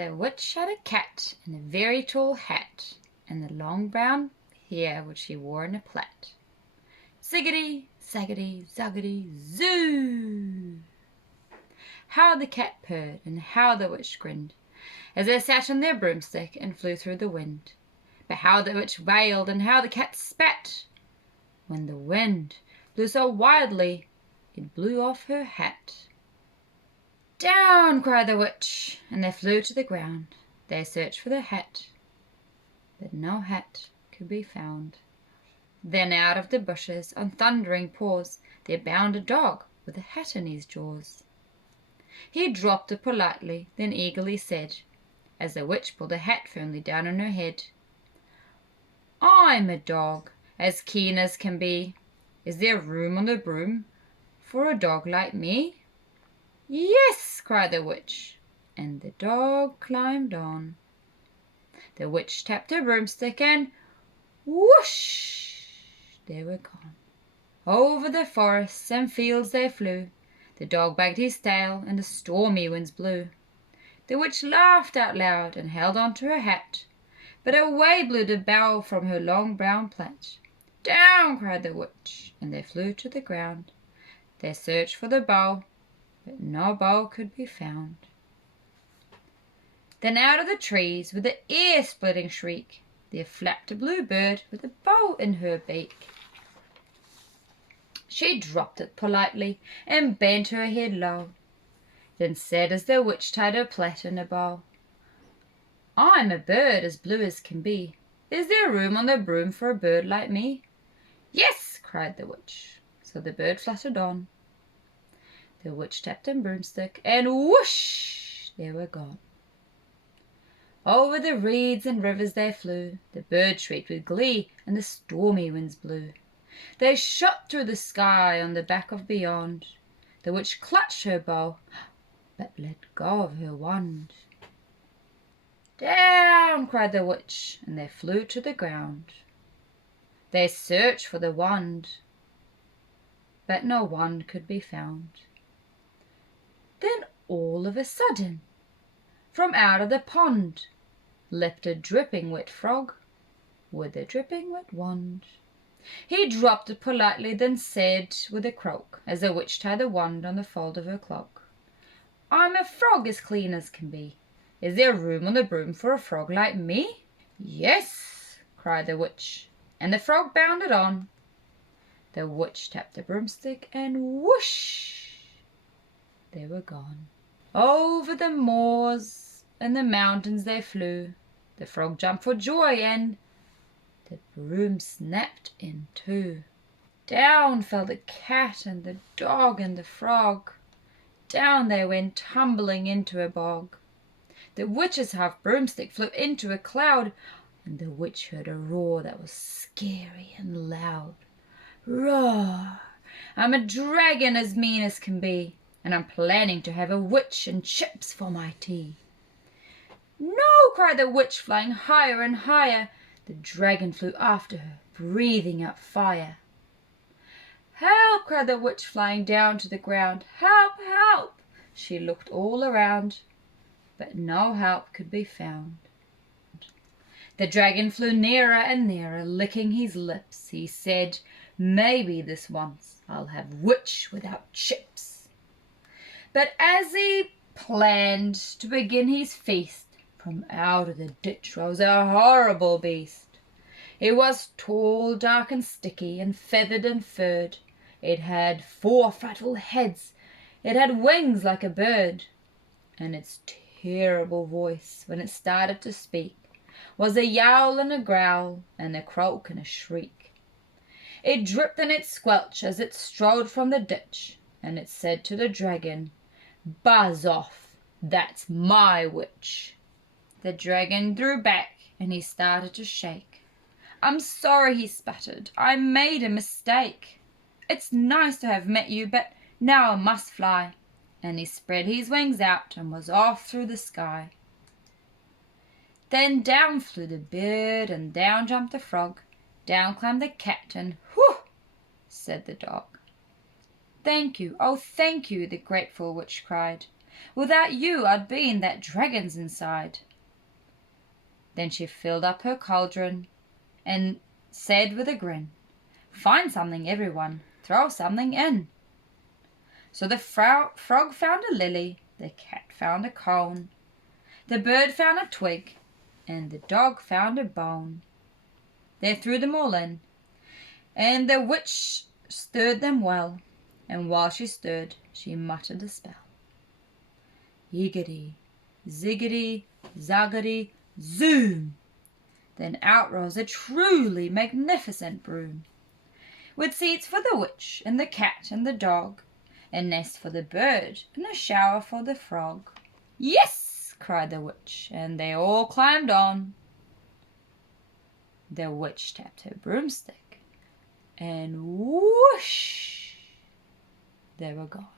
The witch had a cat and a very tall hat, and the long brown hair which she wore in a plait. Ziggity, zaggity, zuggity, zoo! How the cat purred, and how the witch grinned, as they sat on their broomstick and flew through the wind. But how the witch wailed, and how the cat spat, when the wind blew so wildly it blew off her hat. "Down!" cried the witch, and they flew to the ground. They searched for the hat, but no hat could be found. Then out of the bushes, on thundering paws, there bounded a dog with a hat in his jaws. He dropped it politely, then eagerly said, as the witch pulled the hat firmly down on her head, "I'm a dog, as keen as can be. Is there room on the broom for a dog like me?" "Yes!" cried the witch, and the dog climbed on. The witch tapped her broomstick and whoosh! They were gone. Over the forests and fields they flew. The dog wagged his tail and the stormy winds blew. The witch laughed out loud and held on to her hat, but away blew the bow from her long brown plait. "Down!" cried the witch, and they flew to the ground. They searched for the bow, but no bow could be found. Then out of the trees, with an ear-splitting shriek, there flapped a blue bird with a bow in her beak. She dropped it politely and bent her head low, then said as the witch tied her plait in a bow, "I'm a bird as blue as can be. Is there room on the broom for a bird like me?" "Yes!" cried the witch. So the bird fluttered on. The witch tapped her broomstick, and whoosh! They were gone. Over the reeds and rivers they flew. The bird shrieked with glee, and the stormy winds blew. They shot through the sky on the back of beyond. The witch clutched her bow, but let go of her wand. "Down!" cried the witch, and they flew to the ground. They searched for the wand, but no wand could be found. Then all of a sudden, from out of the pond, leapt a dripping wet frog with a dripping wet wand. He dropped it politely, then said with a croak, as the witch tied the wand on the fold of her cloak, "I'm a frog as clean as can be. Is there room on the broom for a frog like me?" "Yes!" cried the witch, and the frog bounded on. The witch tapped the broomstick, and whoosh! They were gone. Over the moors and the mountains they flew. The frog jumped for joy, and the broom snapped in two. Down fell the cat and the dog and the frog. Down they went tumbling into a bog. The witch's half broomstick flew into a cloud, and the witch heard a roar that was scary and loud. "Roar! I'm a dragon as mean as can be, and I'm planning to have a witch and chips for my tea." "No!" cried the witch, flying higher and higher. The dragon flew after her, breathing out fire. "Help!" cried the witch, flying down to the ground. "Help! Help!" She looked all around, but no help could be found. The dragon flew nearer and nearer, licking his lips. He said, "Maybe this once I'll have witch without chips." But as he planned to begin his feast, from out of the ditch rose a horrible beast. It was tall, dark and sticky, and feathered and furred. It had 4 frightful heads. It had wings like a bird. And its terrible voice, when it started to speak, was a yowl and a growl, and a croak and a shriek. It dripped and it squelched as it strode from the ditch, and it said to the dragon, "Buzz off, that's my witch." The dragon drew back, and he started to shake. "I'm sorry," he sputtered. "I made a mistake. It's nice to have met you, but now I must fly." And he spread his wings out and was off through the sky. Then down flew the bird, and down jumped the frog. Down climbed the cat, and "Whew!" said the dog. "Thank you, oh thank you," the grateful witch cried. Without you I'd be in that dragon's inside." Then she filled up her cauldron and said with a grin, "Find something, everyone, throw something in." So the frog found a lily, the cat found a cone, the bird found a twig, and the dog found a bone. They threw them all in, and the witch stirred them well, and while she stirred she muttered a spell. Yiggity, ziggity, zaggity, zoom! Then out rose a truly magnificent broom, with seats for the witch and the cat and the dog, a nest for the bird and a shower for the frog. "Yes!" cried the witch, and they all climbed on. The witch tapped her broomstick, and whoosh! They were gone.